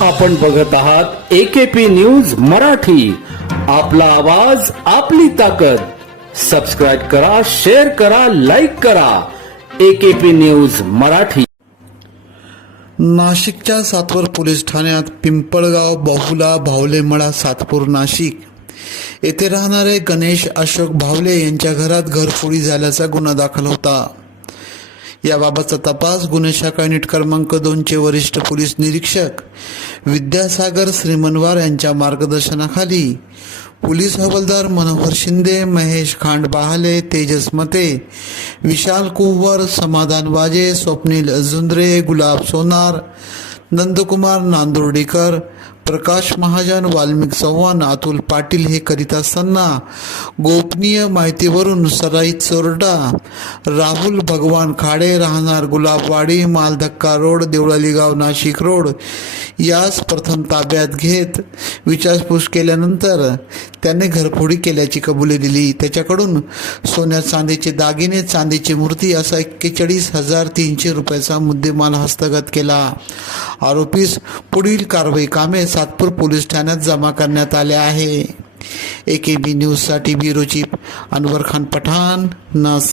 आपण बघत आहात एकेपी न्यूज मराठी. आपला आवाज आपली ताकद. सबस्क्राईब करा शेअर करा लाईक करा. AKP news Marathi. नाशिकच्या सातवर पोलीस ठाण्यात पिंपळगाव बहुला भावलेमळा सातपूर नाशिक. येथे राहणारे गणेश अशोक भावले यांच्या घरात घरफोडी झाल्याचा गुन्हा दाखल होता. याबाबतचा तपास गुन्हे शाखा युनिट क्रमांक दोनचे वरिष्ठ पोलीस निरीक्षक विद्यासागर श्रीमनवार यांच्या मार्गदर्शनाखाली. पोलीस हवालदार मनोहर शिंदे महेश खांड बहाले तेजस मते विशाल कुंवर समाधान वाजे स्वप्नील झुंद्रे गुलाब सोनार नंदकुमार नांदुर्डीकर प्रकाश महाजन वाल्मिक चव्हाण अतुल पाटील हे करीत असताना गोपनीय माहितीवरून सराई चोरडा राहुल भगवान खाडे राहणार गुलाबवाडी मालधक्का रोड देवळाली गाव नाशिक रोड. यास प्रथम ताब्यात घेत विचारपूस केल्यानंतर त्याने घरफोडी केल्याची कबुली दिली. त्याच्याकडून सोन्या चांदीचे दागिने चांदीची मूर्ती असा एक्केचाळीस हजार तीनशे रुपयाचा मुद्देमाल हस्तगत केला. आरोपीस पुढील कारवाई कामे सातपूर पोलीस ठाण्यात जमा करण्यात आले आहे. ए के बी न्यूजसाठी ब्युरो चीफ अनवर खान पठाण नास